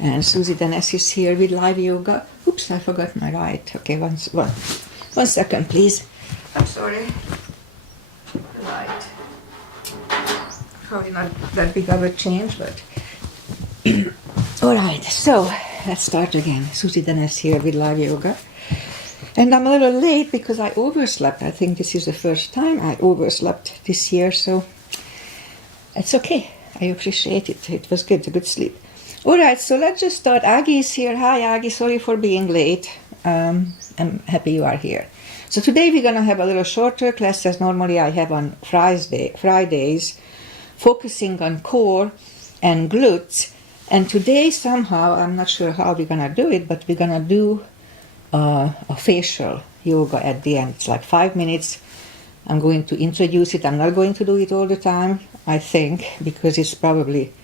And Susie Dennis is here with live yoga. Oops, I forgot my light. Okay, one second, please. I'm sorry. Light. Probably not that big of a change, but... All right, so let's start again. Susie Dennis here with live yoga. And I'm a little late because I overslept. I think this is the first time I overslept this year, so it's okay. I appreciate it. It was good, a good sleep. All right, so let's just start. Aggie is here. Hi, Aggie. Sorry for being late. I'm happy you are here. So today we're going to have a little shorter class as normally I have on Fridays, focusing on core and glutes. And today somehow, I'm not sure how we're going to do it, but we're going to do a facial yoga at the end. It's like 5 minutes. I'm going to introduce it. I'm not going to do it all the time, I think, because it's probably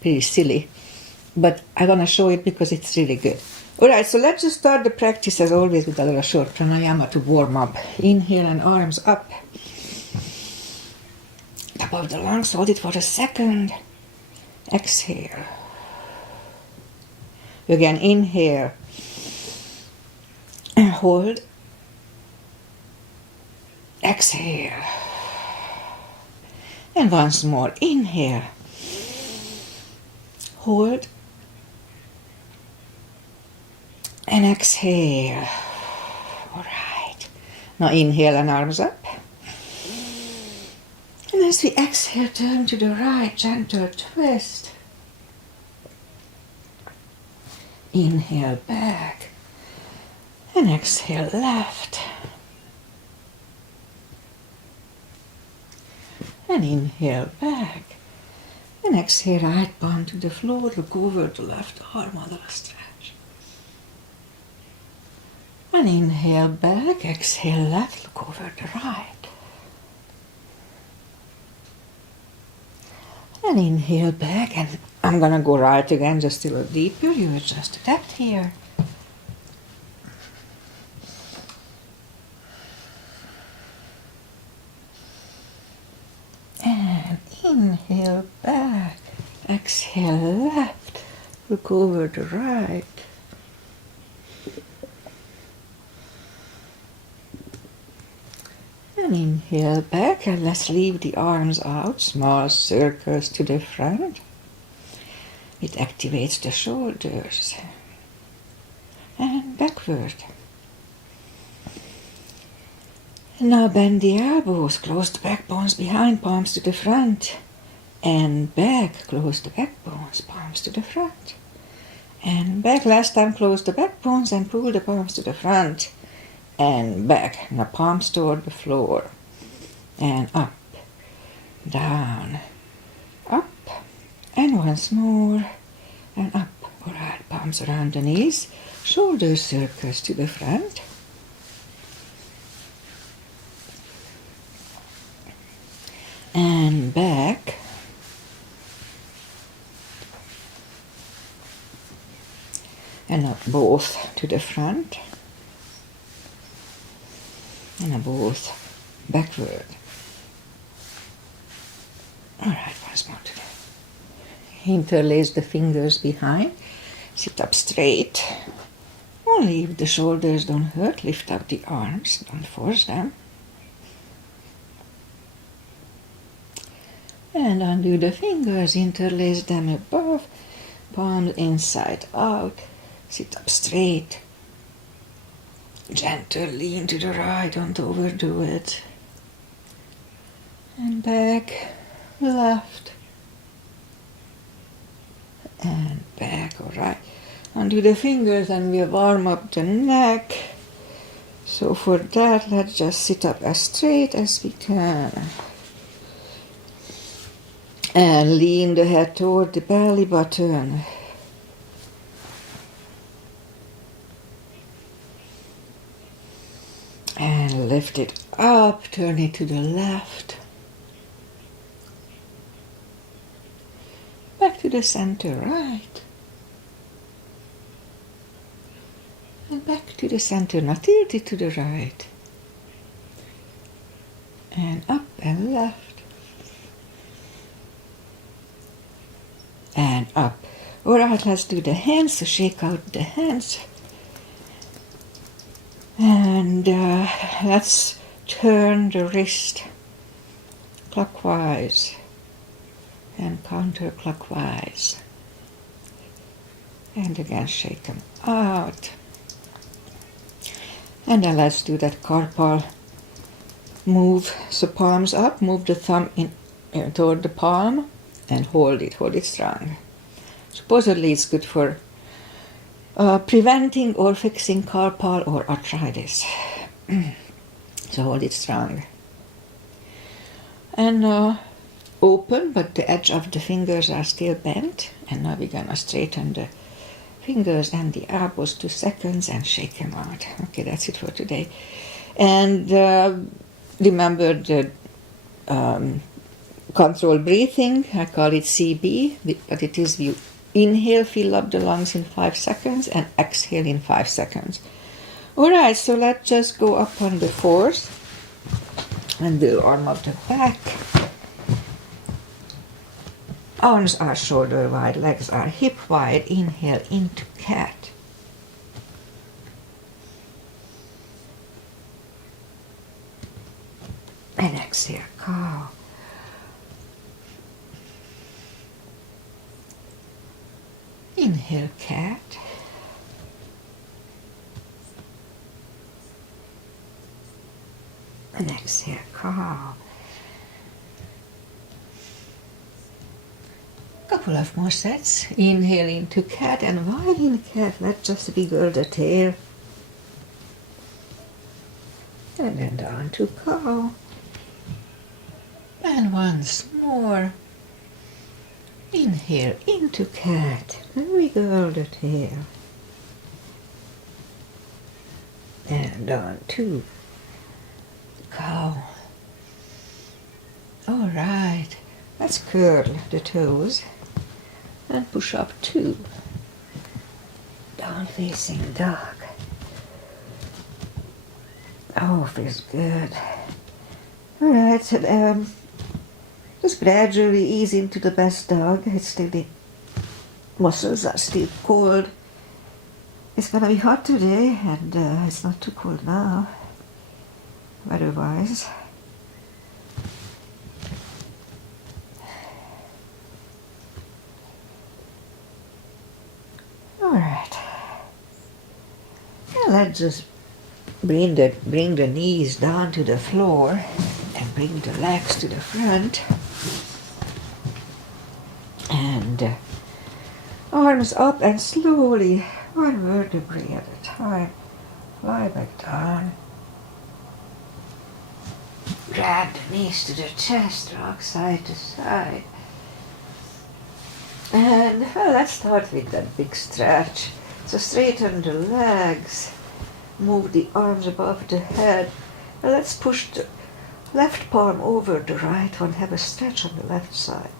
pretty silly. But I want to show it because it's really good. All right, so let's just start the practice as always with a little short pranayama to warm up. Inhale and arms up. Above the lungs, hold it for a second. Exhale. Again, inhale. And hold. Exhale. And once more, inhale. Hold. And exhale. All right. Now inhale and arms up. And as we exhale, turn to the right, gentle twist. Inhale back. And exhale left. And inhale back. And exhale right palm to the floor. Look over the left arm, a little stretch. And inhale back, exhale left, look over the right. And inhale back, and I'm gonna go right again, just a little deeper. You adjust the depth here. And inhale back, exhale left, look over the right. And inhale back, and let's leave the arms out, small circles to the front. It activates the shoulders. And backward. And now bend the elbows, close the backbones behind, palms to the front. And back, close the backbones, palms to the front. And back, last time close the backbones and pull the palms to the front. And back, now palms toward the floor, and up, down, up, and once more, and up. All right, palms around the knees, shoulder circles to the front. And back. And up both to the front. And both backward. All right, once more today. Interlace the fingers behind. Sit up straight. Only if the shoulders don't hurt, lift up the arms. Don't force them. And undo the fingers. Interlace them above. Palms inside out. Sit up straight. Gentle lean to the right, don't overdo it. And back, left. And back, all right. Undo the fingers and we'll warm up the neck. So for that, let's just sit up as straight as we can. And lean the head toward the belly button. And lift it up, turn it to the left. Back to the center right. And back to the center, now tilt it to the right. And up and left. And up. Alright, let's do the hands, so shake out the hands. And let's turn the wrist clockwise and counterclockwise. And again shake them out. And then let's do that carpal move. So palms up, move the thumb in toward the palm and hold it strong. Supposedly it's good for preventing or fixing carpal or arthritis. So hold it strong. And open, but the edge of the fingers are still bent. And now we're gonna straighten the fingers and the elbows 2 seconds and shake them out. Okay, that's it for today. And remember the controlled breathing. I call it CB, but it is you inhale, fill up the lungs in 5 seconds, and exhale in 5 seconds. Alright, so let's just go up on the 4th and do arm up the back. Arms are shoulder wide, legs are hip wide. Inhale into cat. And exhale, cow. Inhale, cat. And exhale, cow. Couple of more sets. Inhale into cat, and while in cat, let's just wiggle the tail. And then down to cow. And once more. Inhale into cat, and wiggle the tail. And down to cow. All right, let's curl the toes and push up 2. Down facing dog. Oh, feels good. All right, just gradually ease into the best dog. It's still the muscles are still cold. It's gonna be hot today, and it's not too cold now, weather-wise. All right. Now let's just bring the knees down to the floor and bring the legs to the front. And arms up, and slowly, one vertebrae at a time, lie back down. Grab the knees to the chest, rock side to side. And well, let's start with that big stretch. So straighten the legs, move the arms above the head. Now let's push the left palm over the right one, have a stretch on the left side.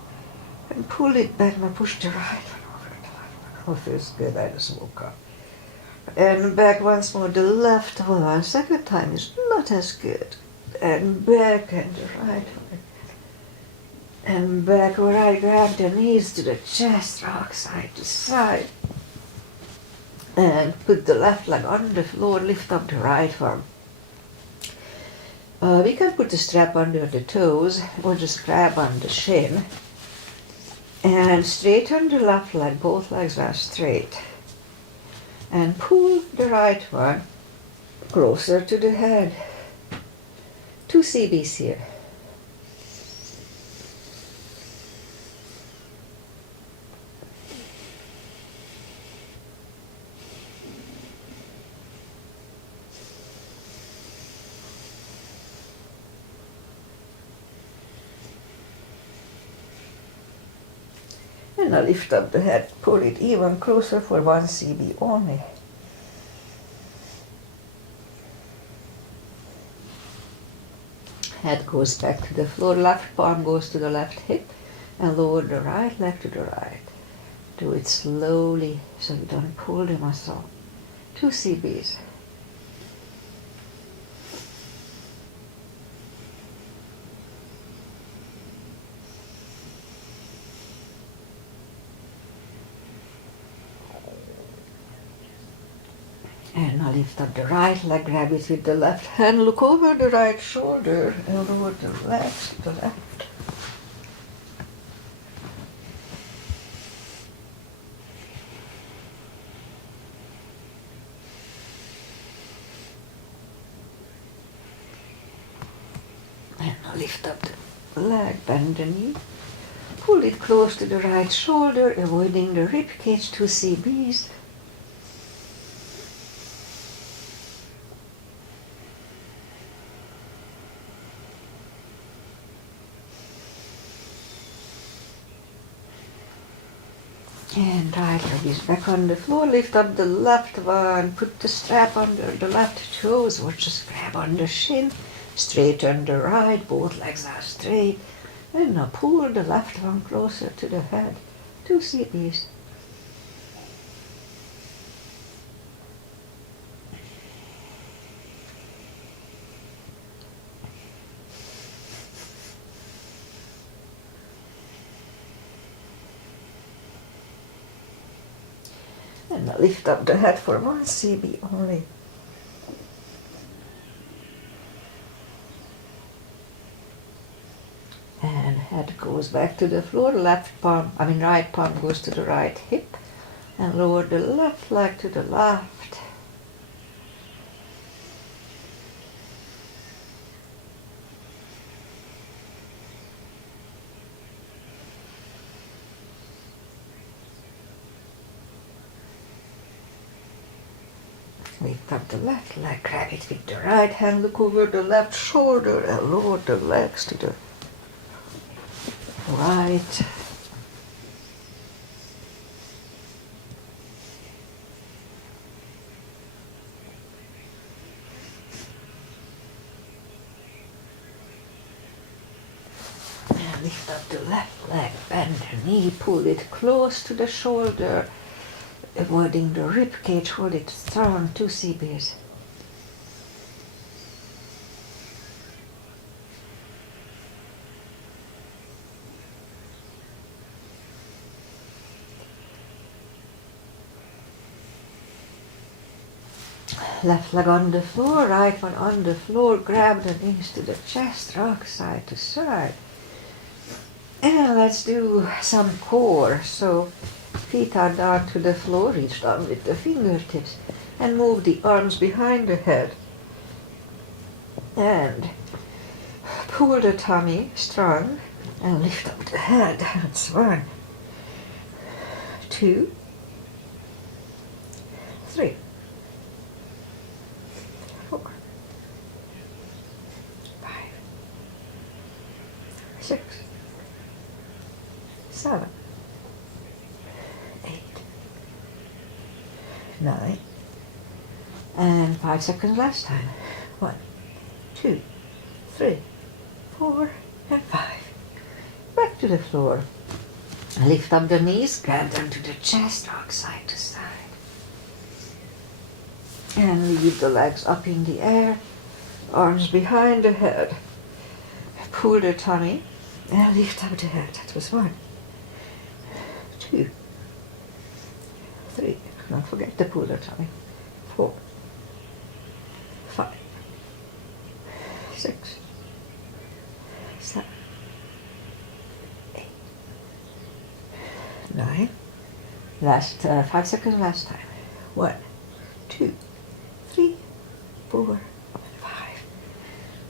And pull it back and push the right one over the left one. Oh, feels good, I just woke up. And back once more, the left one. Second time is not as good. And back, and the right one. And back, where I grab the knees to the chest, rock side to side. And put the left leg on the floor, lift up the right one. We can put the strap under the toes, or just grab on the shin. And straighten the left leg, both legs are straight. And pull the right one closer to the head. 2 CBs here. And now lift up the head, pull it even closer for 1 CB only. Head goes back to the floor, left palm goes to the left hip, and lower the right leg to the right. Do it slowly so you don't pull the muscle. 2 CBs. And now lift up the right leg, grab it with the left hand, look over the right shoulder and lower the legs to the left. And now lift up the leg, bend the knee, pull it close to the right shoulder, avoiding the rib cage to CBs. And right leg is back on the floor, lift up the left one, put the strap under the left toes or just grab on the shin, straighten the right, both legs are straight, and now pull the left one closer to the head, 2 CBs. And now lift up the head for 1 CB only. And head goes back to the floor, right palm goes to the right hip, and lower the left leg to the left. Lift up the left leg, grab it with the right hand, look over the left shoulder and lower the legs to the right. And lift up the left leg, bend the knee, pull it close to the shoulder, avoiding the rib cage, hold it strong, 2 CBs. Left leg on the floor, right one on the floor, grab the knees to the chest, rock side to side. And let's do some core. So feet are down to the floor, reach down with the fingertips and move the arms behind the head. And pull the tummy strong and lift up the head. That's 1, 2, 3, 4, 5, 6, 7, 8, 9, and 5 seconds last time. 1, 2, 3, 4, and 5. Back to the floor. Lift up the knees, grab them to the chest, rock side to side. And leave the legs up in the air, arms behind the head. Pull the tummy and lift up the head. That was 1, 2, 3. Don't forget to pull the tummy. 4, 5, 6, 7, 8, 9. Last 5 seconds last time. 1, 2, 3, 4, and 5.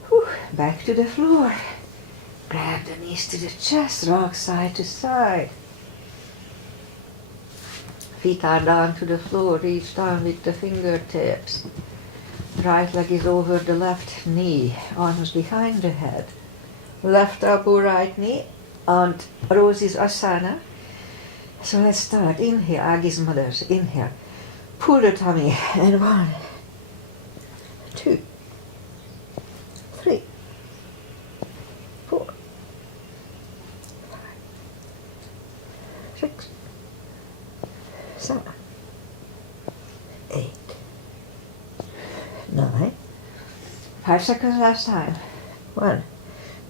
Whew. Back to the floor. Grab the knees to the chest, rock side to side. Feet are down to the floor, reach down with the fingertips. Right leg is over the left knee, arms behind the head. Left elbow, right knee, and Rosie's Asana. So let's start. Inhale, Agi's Mothers. Inhale. Pull the tummy. And 1, 2, 3, 4, 5, 6, 7, 8, 9. 5 seconds last time. 1,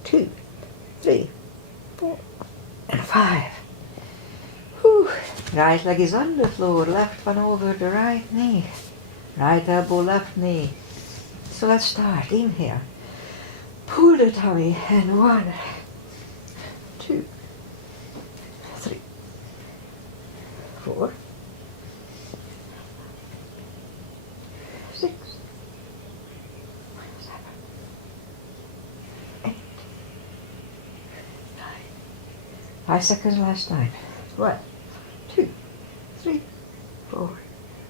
2, 3, 4, and 5. Whew. Right leg is on the floor, left one over the right knee. Right elbow, left knee. So let's start. Inhale. Pull the tummy and 1, 2, 3, 4, 6, 7, 8, 9. 5 seconds last time. 1, 2, 3, 4,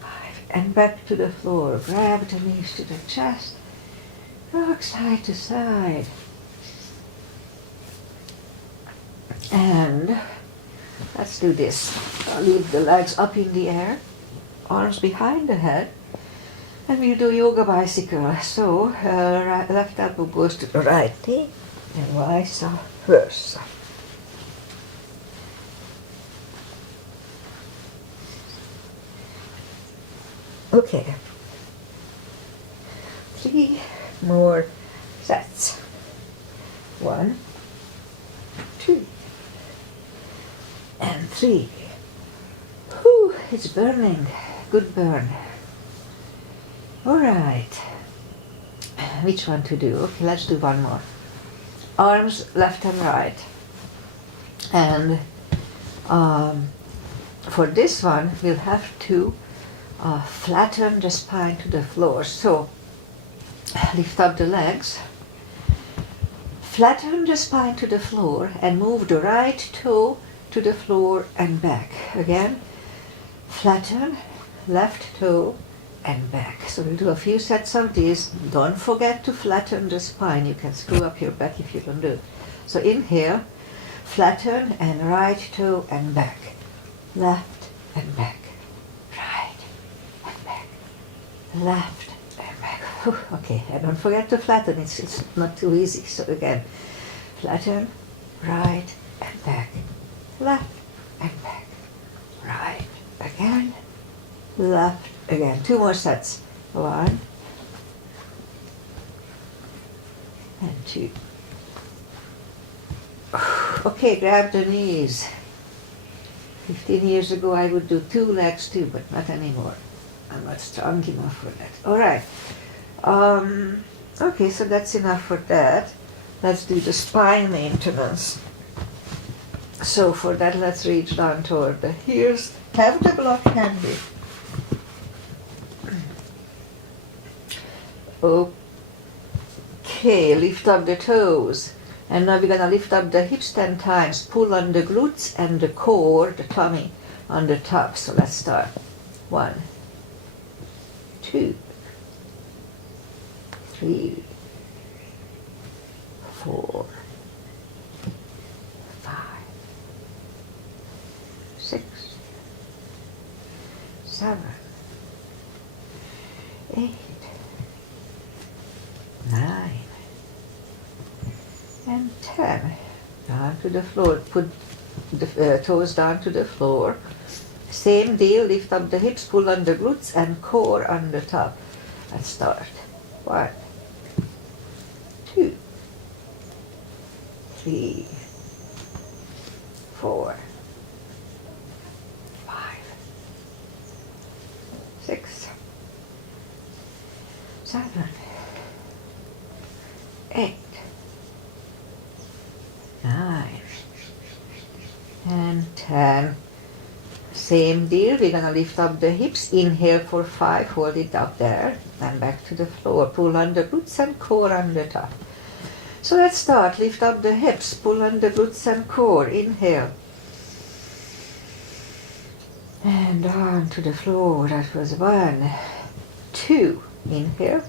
5. And back to the floor. Grab the knees to the chest. Rock side to side. And let's do this. I'll leave the legs up in the air, arms behind the head, and we'll do yoga bicycle. So left elbow goes to the right knee and vice versa. Okay. 3 more sets. 1, 2, and 3. Whew, it's burning. Good burn. All right. Which one to do? Okay, let's do one more. Arms left and right. And for this one, we'll have to flatten the spine to the floor. So lift up the legs, flatten the spine to the floor, and move the right toe to the floor and back. Again, flatten, left toe and back. So we'll do a few sets of these. Don't forget to flatten the spine. You can screw up your back if you don't do it. So inhale, flatten and right toe and back. Left and back. Right and back. Left and back. Whew, okay, and don't forget to flatten. It's not too easy. So again, flatten, right and back. Left and back. Right again. Left again. 2 more sets. 1 and 2. Okay, grab the knees. 15 years ago I would do 2 legs too, but not anymore. I'm not strong enough for that. All right. Okay, so that's enough for that. Let's do the spine maintenance. So for that, let's reach down toward the heels. Have the block handy. Okay, lift up the toes. And now we're going to lift up the hips 10 times. Pull on the glutes and the core, the tummy, on the top. So let's start. 1, 2, 3, 4, 5, 6, 7, 8, 9, and 10. Down to the floor. Put the toes down to the floor. Same deal. Lift up the hips, pull on the glutes and core on the top. Let's start. 1, 2, 3, 4, 5, 6, 7, 8, 9, and 10. Same deal. We're going to lift up the hips. Inhale for 5. Hold it up there. And back to the floor. Pull on the glutes and core on the top. So let's start. Lift up the hips. Pull on the glutes and core. Inhale. And down to the floor. That was 1, 2. Inhale.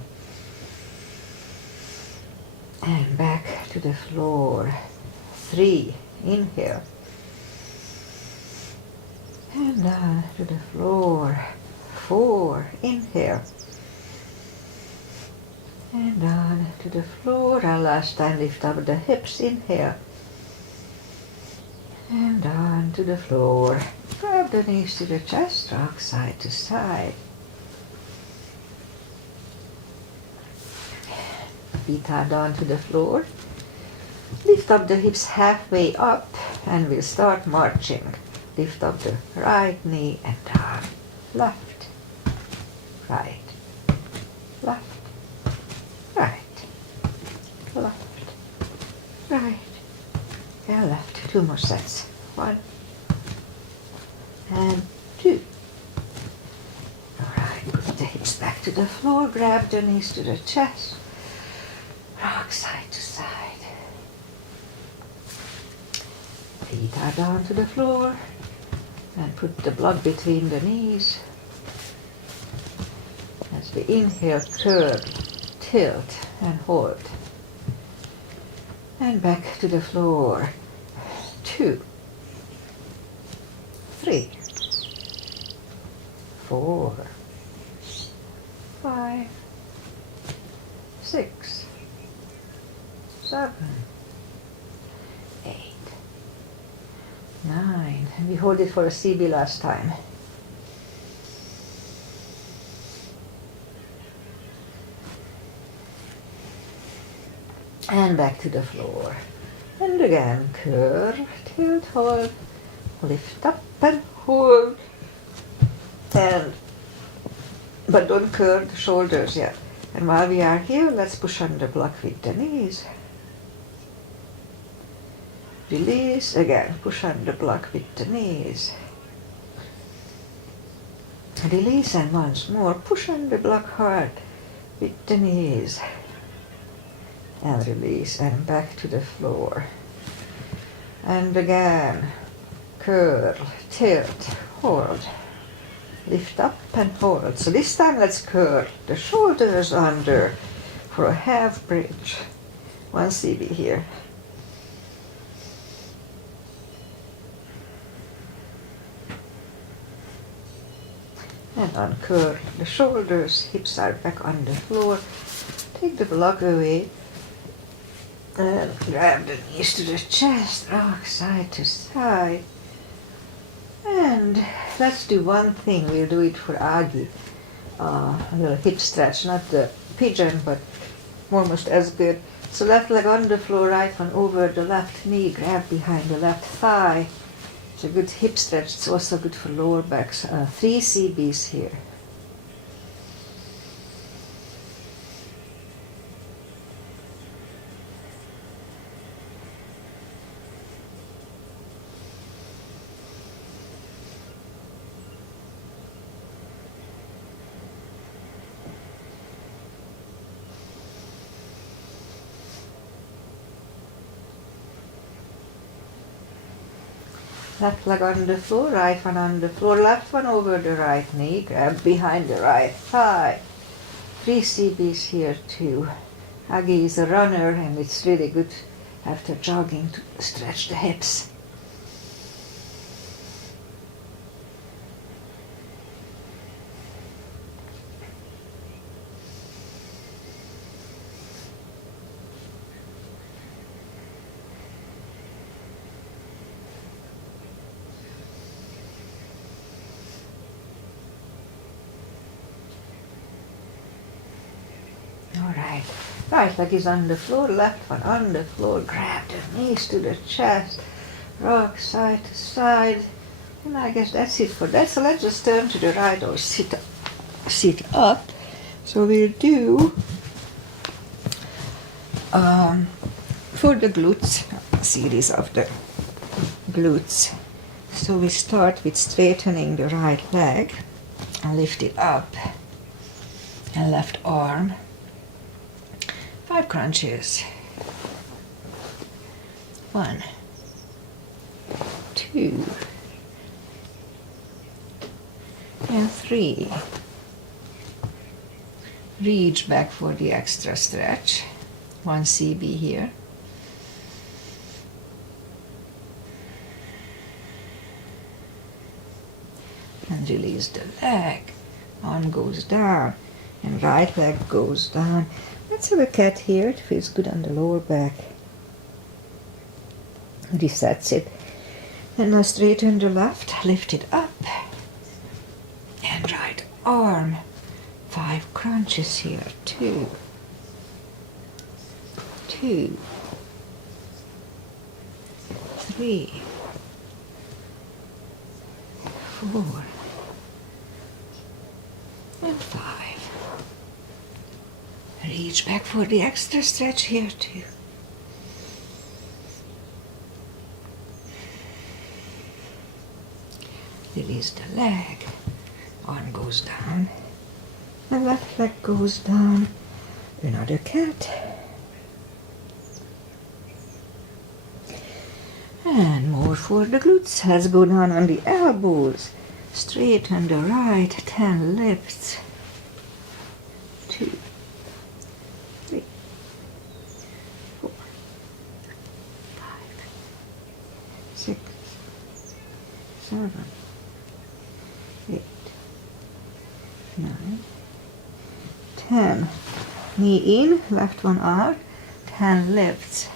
And back to the floor. 3. Inhale. And down to the floor. 4. Inhale. And down to the floor. And last time, lift up the hips. Inhale. And down to the floor. Grab the knees to the chest. Rock side to side. Feet are down to the floor. Lift up the hips halfway up and we'll start marching. Lift up the right knee and down. Left, right, left, right, left, right, and left. 2 more sets. 1 and 2. Alright, put the hips back to the floor, grab the knees to the chest, rock side to side. Feet are down to the floor, and put the block between the knees. As we inhale, curl, tilt, and hold. And back to the floor. 2, 3, 4, 5, 6, 7, 8, 9. And we hold it for a CB last time. And back to the floor. And again, curl, tilt, hold, lift up and hold. And, but don't curl the shoulders yet. And while we are here, let's push on the block with the knees. Release, again, push on the block with the knees. Release, and once more, push on the block hard with the knees. And release, and back to the floor. And again, curl, tilt, hold, lift up and hold. So this time let's curl the shoulders under for a half bridge. 1 CB here. And uncurl the shoulders, hips are back on the floor. Take the block away. And grab the knees to the chest, rock side to side. And let's do one thing, we'll do it for Agi. A little hip stretch, not the pigeon, but almost as good. So left leg on the floor, right one over the left knee, grab behind the left thigh. It's a good hip stretch, it's also good for lower backs. 3 CBs here. Left leg on the floor, right one on the floor, left one over the right knee, grab behind the right thigh. 3 CBs here too. Agi is a runner and it's really good after jogging to stretch the hips. Alright, right leg is on the floor, left one on the floor, grab the knees to the chest, rock side to side, and I guess that's it for that. So let's just turn to the right or sit up. So we'll do, for the glutes, series of the glutes. So we start with straightening the right leg and lift it up, and left arm. 5 crunches. 1, 2, and 3. Reach back for the extra stretch. 1 CB here. And release the leg. Arm goes down and right leg goes down. Let's have a cat here. It feels good on the lower back. Resets it. And now straighten the left, lift it up. And right arm. 5 crunches here. 2, 2, 3, 4, and 5. Reach back for the extra stretch here too. Release the leg. Arm goes down. The left leg goes down. Another cat. And more for the glutes. Let's go down on the elbows. Straighten the right. 10 lifts. 2, 3, 4, 5, 6, 7, 8, 9, 10. Knee in, left one out. 10 lifts.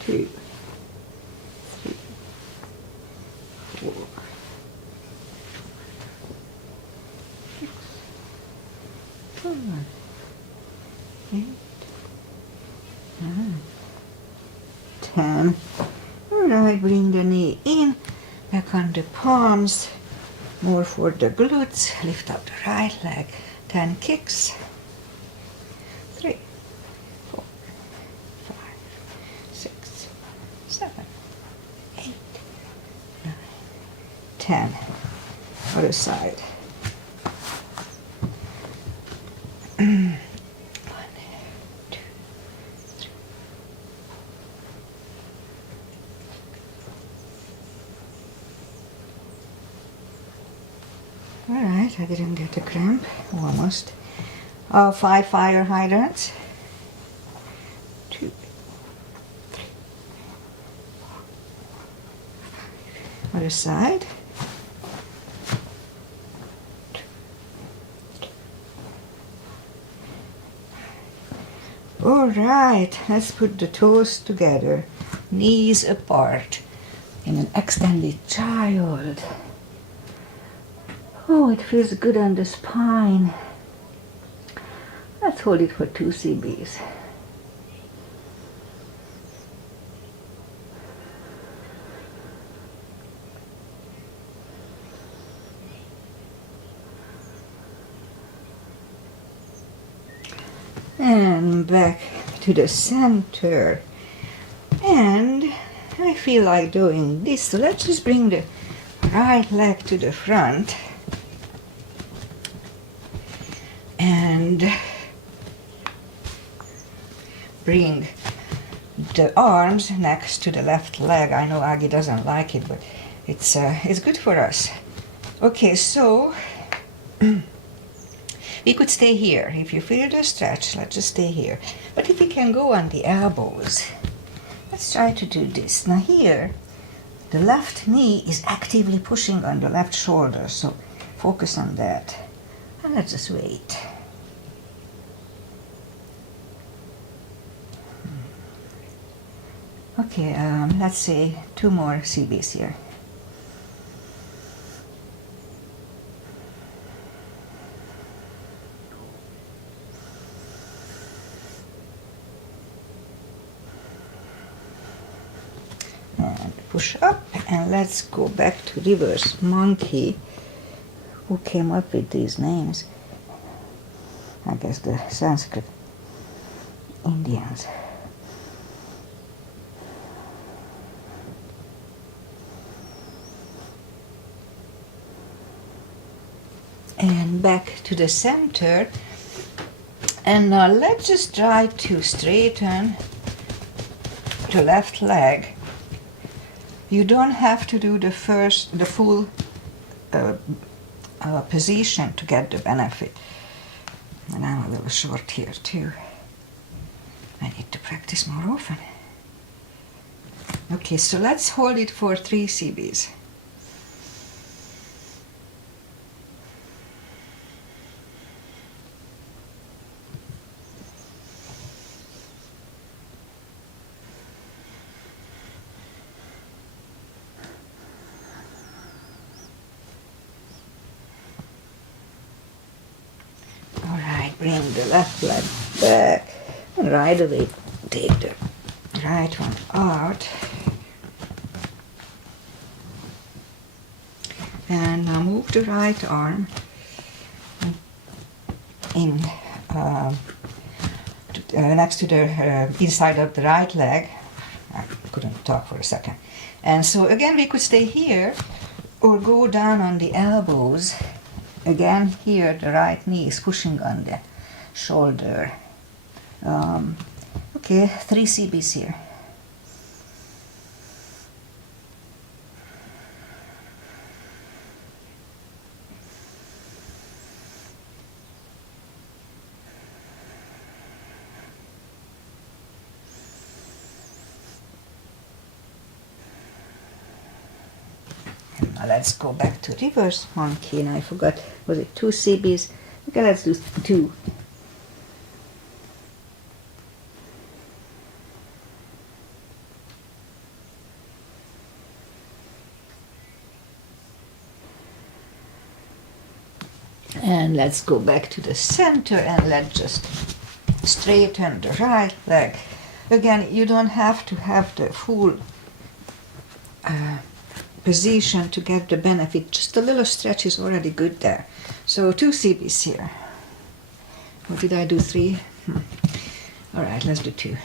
2, 3, 4, 6, 7, 8, 9, 10. Alright, bring the knee in, back on the palms. More for the glutes. Lift up the right leg. 10 kicks. 3, 4, 5, 6, 7, 8, 9, 10. Other side. 1, 2, 3. Alright, I didn't get a cramp. Almost. 5 fire hydrants. 2, 3, 4, 5. Other side. 2, 3. Alright, let's put the toes together. Knees apart. In an extended child. Oh, it feels good on the spine. Let's hold it for 2 CBs. And back to the center. And I feel like doing this. So let's just bring the right leg to the front. And bring the arms next to the left leg. I know Aggie doesn't like it, but it's good for us. Okay, so we could stay here. If you feel the stretch, let's just stay here. But if we can go on the elbows, let's try to do this. Now here, the left knee is actively pushing on the left shoulder, so focus on that. And let's just wait. Okay, let's say 2 more CBs here. And push up, and let's go back to reverse monkey. Who came up with these names? I guess the Sanskrit Indians. And back to the center. And now let's just try to straighten the left leg. You don't have to do the full position to get the benefit. And I'm a little short here too. I need to practice more often. Okay, so let's hold it for 3 CBs. Bring the left leg back and right away take the right one out. And now move the right arm in next to the inside of the right leg. I couldn't talk for a second. And so again, we could stay here or go down on the elbows. Again, here the right knee is pushing on the shoulder. Okay, 3 CBs here. Now let's go back to reverse monkey. And I forgot, was it 2 CBs? Okay, let's do 2. And let's go back to the center and let's just straighten the right leg. Again, you don't have to have the full position to get the benefit. Just a little stretch is already good there. So 2 CBs here. Or did I do 3? All right, let's do 2.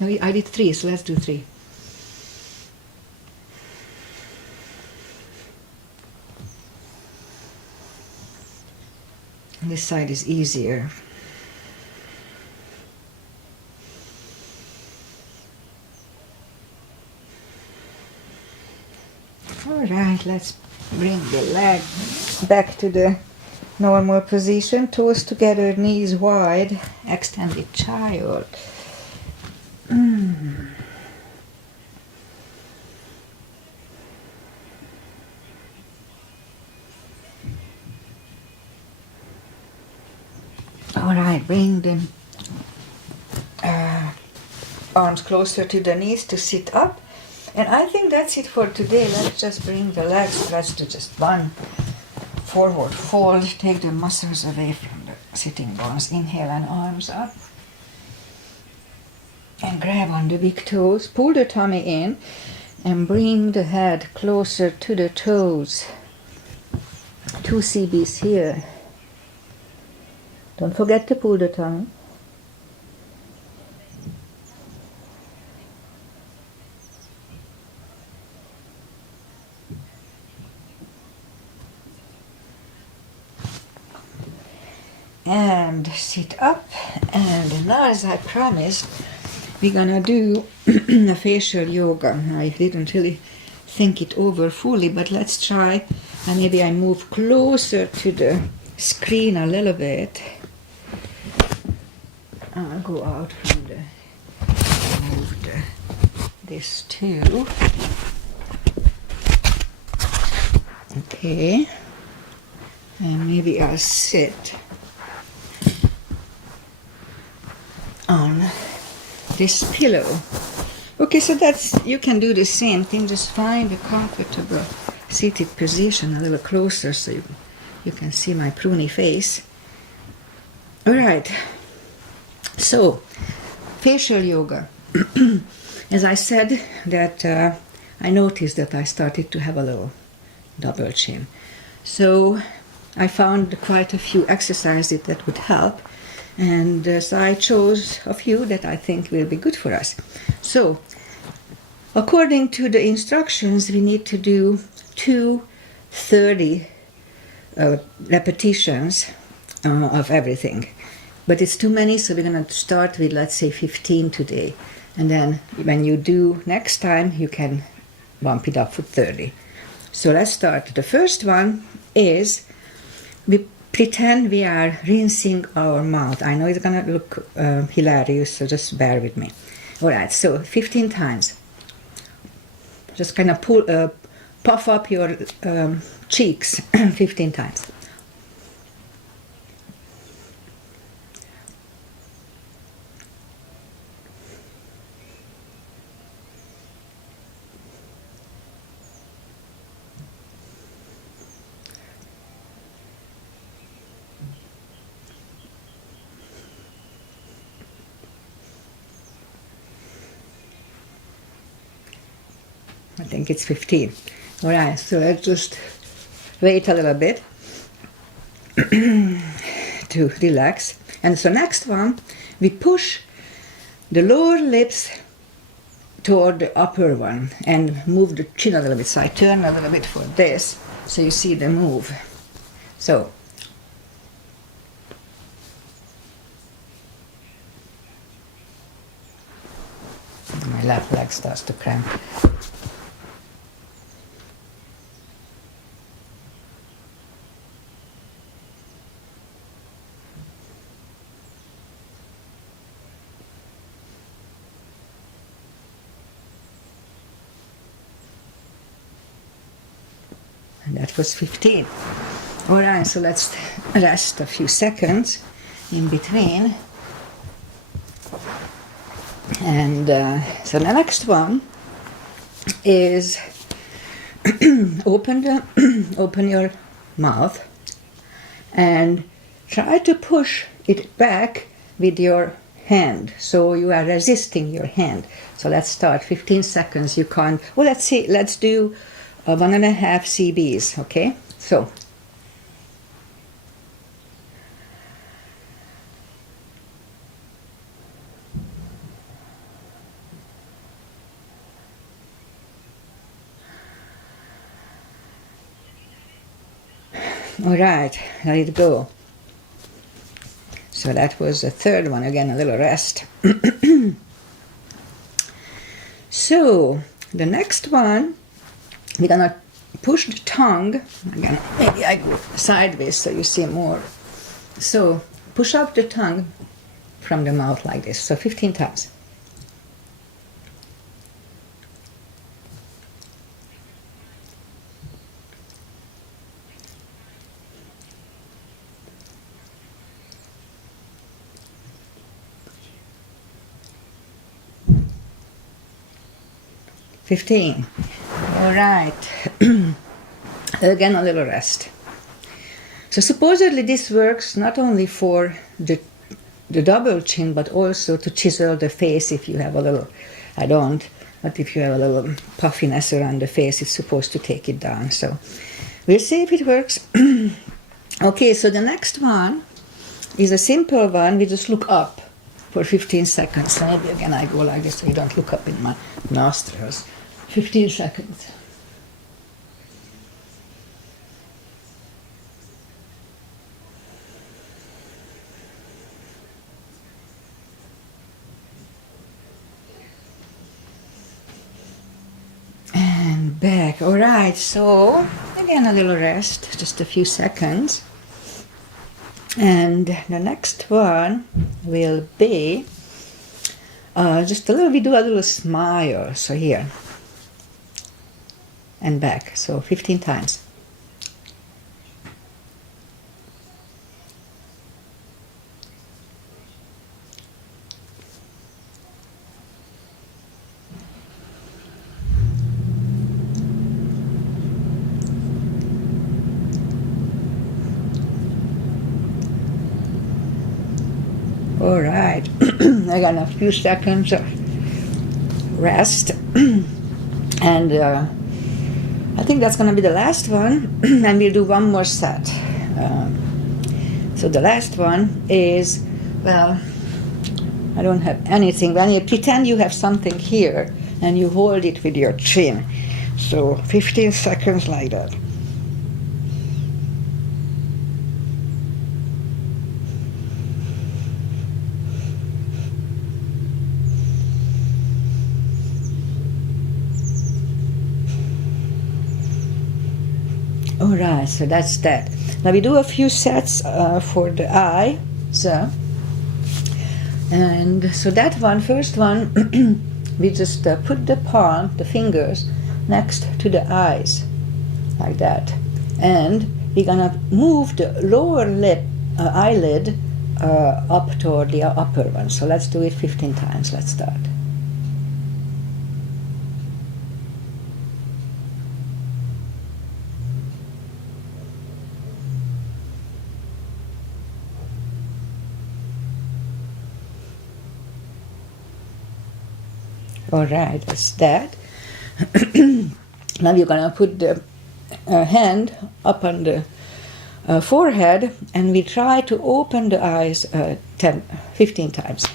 No, I did 3, so let's do 3. This side is easier. All right, let's bring the leg back to the normal position. Toes together, knees wide, extended child. All right, bring the arms closer to the knees to sit up. And I think that's it for today. Let's just bring the legs, let's do just one forward fold, take the muscles away from the sitting bones. Inhale and arms up. And grab on the big toes, pull the tummy in, and bring the head closer to the toes. 2 CBs here. Don't forget to pull the tummy. And sit up. And now, as I promised, we're gonna do a facial yoga. I didn't really think it over fully, but let's try. And maybe I move closer to the screen a little bit. I'll go out from the, move this too. Okay. And maybe I'll sit on this pillow. Okay, so that's, you can do the same thing, just find a comfortable seated position a little closer so you can see my pruny face. All right, so facial yoga. As I said that I noticed that I started to have a little double chin. So I found quite a few exercises that would help. And so I chose a few that I think will be good for us. So, according to the instructions, we need to do 30 repetitions of everything. But it's too many, so we're going to start with, let's say, 15 today. And then when you do next time, you can bump it up for 30. So let's start. The first one is we pretend we are rinsing our mouth. I know it's gonna look hilarious, so just bear with me. All right, so 15 times. Just kind of puff up your cheeks 15 times. I think it's 15. All right, so let's just wait a little bit to relax. And so next one, we push the lower lips toward the upper one and move the chin a little bit. So I turn a little bit for this, so you see the move. So my left leg starts to cramp. And that was 15. All right, so let's rest a few seconds in between. And so the next one is open your mouth and try to push it back with your hand. So you are resisting your hand. So let's start. 15 seconds. You can't. Well, let's see. Let's do 1.5 CBs. Okay. So. All right, let it go. So that was the third one. Again, a little rest. So the next one, we're gonna push the tongue. Again, maybe I go sideways so you see more. So push out the tongue from the mouth like this. So 15 times. All right. Again, a little rest. So supposedly this works not only for the double chin, but also to chisel the face if you have a little, I don't, but if you have a little puffiness around the face, it's supposed to take it down. So we'll see if it works. Okay, so the next one is a simple one. We just look up for 15 seconds. So maybe again I go like this so you don't look up in my nostrils. 15 seconds. And back. All right, so again a little rest, just a few seconds. And the next one will be just a little, we do a little smile. So here. And back, so 15 times. All right, I got a few seconds of rest, and I think that's going to be the last one, and we'll do one more set. So the last one is, well, I don't have anything. When you pretend you have something here, and you hold it with your chin. So 15 seconds like that. All right, so that's that. Now we do a few sets for the eye, so. And so that one, first one, we just put the palm, the fingers, next to the eyes, like that. And we're gonna move the lower lip, eyelid up toward the upper one. So let's do it 15 times. Let's start. All right, that's that. Now you're gonna put the hand up on the forehead, and we try to open the eyes 15 times.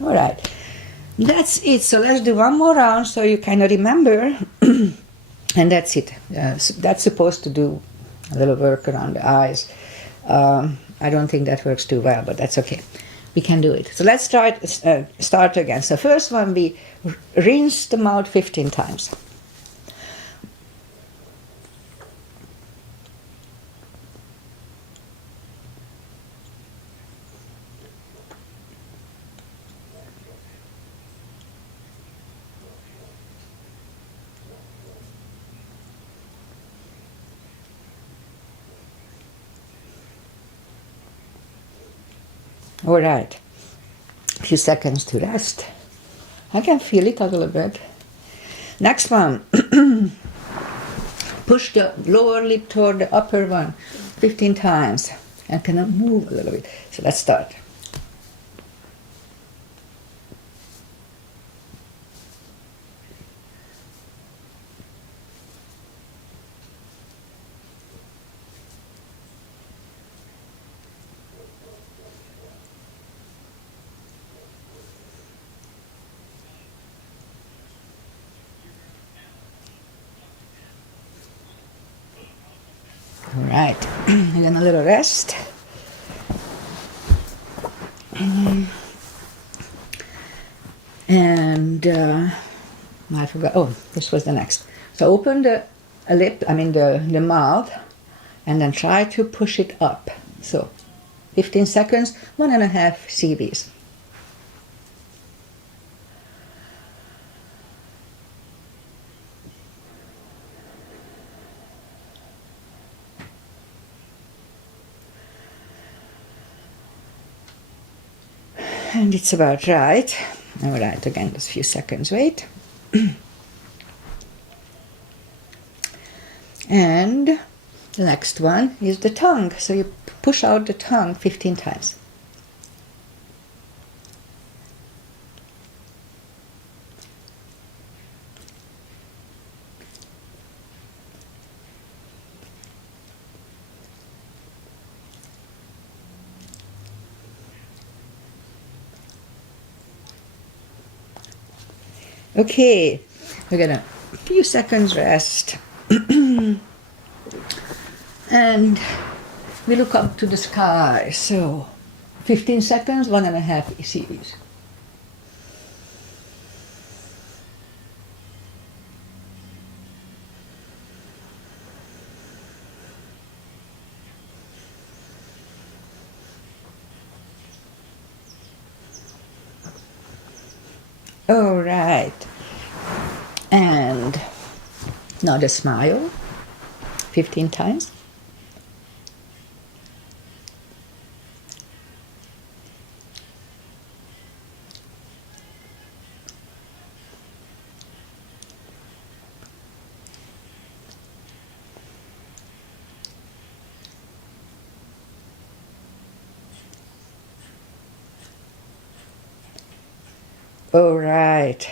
All right, that's it. So let's do one more round so you kind of remember, and that's it. That's supposed to do a little work around the eyes. I don't think that works too well, but that's okay. We can do it. So let's start again. So first one, we rinse the mouth 15 times. All right, a few seconds to rest. I can feel it a little bit. Next one, push the lower lip toward the upper one 15 times and kind of move a little bit. So let's start. All right, and then a little rest. And I forgot, oh, this was the next. So open the the mouth, and then try to push it up. So 15 seconds, 1.5 CVs. And it's about right. All right, again, just a few seconds, wait. And the next one is the tongue. So you push out the tongue 15 times. Okay, we're gonna a few seconds rest. And we look up to the sky. So 15 seconds, 1.5 CVs. All right. And now the smile 15 times. All right.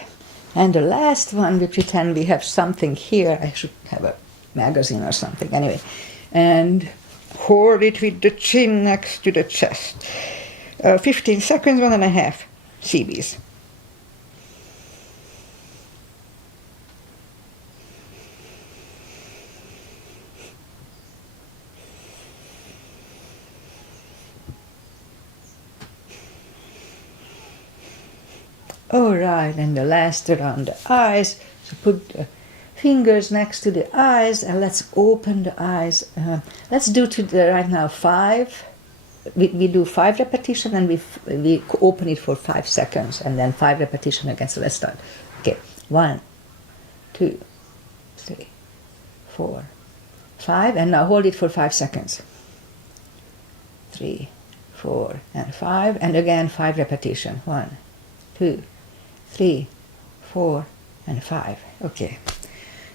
And the last one, we pretend we have something here. I should have a magazine or something. Anyway. And hold it with the chin next to the chest. 15 seconds, 1.5 CVs. All right, and the last around the eyes. So put the fingers next to the eyes and let's open the eyes. Let's do right now 5. We do 5 repetitions and we open it for 5 seconds and then 5 repetitions again. So let's start. Okay, 1, 2, 3, 4, 5, and now hold it for 5 seconds. 3, 4, and 5, and again 5 repetitions. 1, 2, 3, 4, and 5. Okay.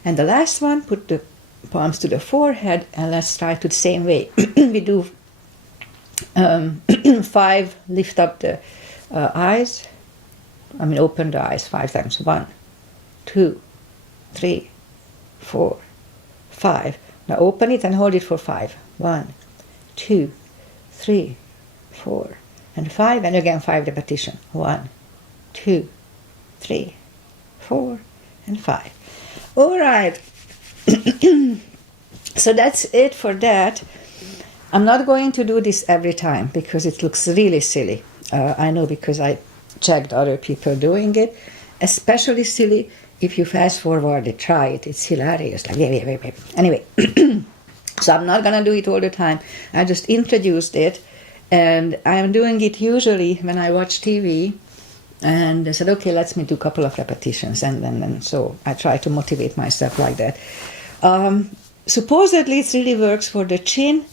And the last one, put the palms to the forehead, and let's try to the same way. We do 5, lift up the eyes. Open the eyes 5 times. 1, 2, 3, 4, 5. Now open it and hold it for 5. 1, 2, 3, 4, and 5, and again 5 repetition. 1, 2, 3, 4, and 5. All right. So that's it for that. I'm not going to do this every time because it looks really silly. I know, because I checked other people doing it. Especially silly if you fast forward it, try it. It's hilarious. Like, anyway, so I'm not going to do it all the time. I just introduced it, and I'm doing it usually when I watch TV. And I said, okay, let's do a couple of repetitions. And so I try to motivate myself like that. Supposedly it really works for the chin.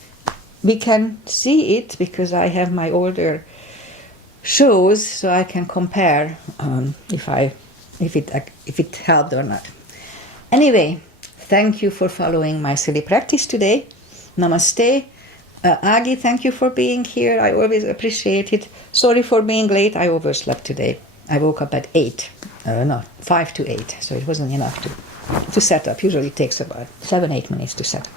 We can see it because I have my older shows, so I can compare if it helped or not. Anyway, thank you for following my silly practice today. Namaste. Agi, thank you for being here. I always appreciate it. Sorry for being late. I overslept today. I woke up at 8. 5 to 8. So it wasn't enough to set up. Usually it takes about 7-8 minutes to set up.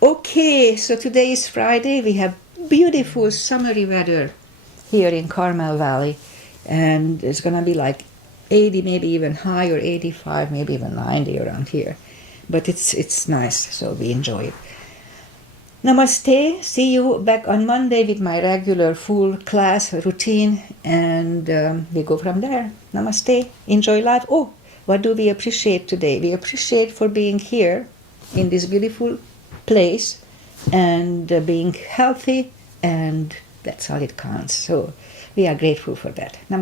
Okay, so today is Friday. We have beautiful summery weather here in Carmel Valley. And it's going to be like 80, maybe even higher, 85, maybe even 90 around here. But it's nice, so we enjoy it. Namaste. See you back on Monday with my regular full class routine, and we go from there. Namaste. Enjoy life. Oh, what do we appreciate today? We appreciate for being here in this beautiful place and being healthy, and that's all it counts. So we are grateful for that. Namaste.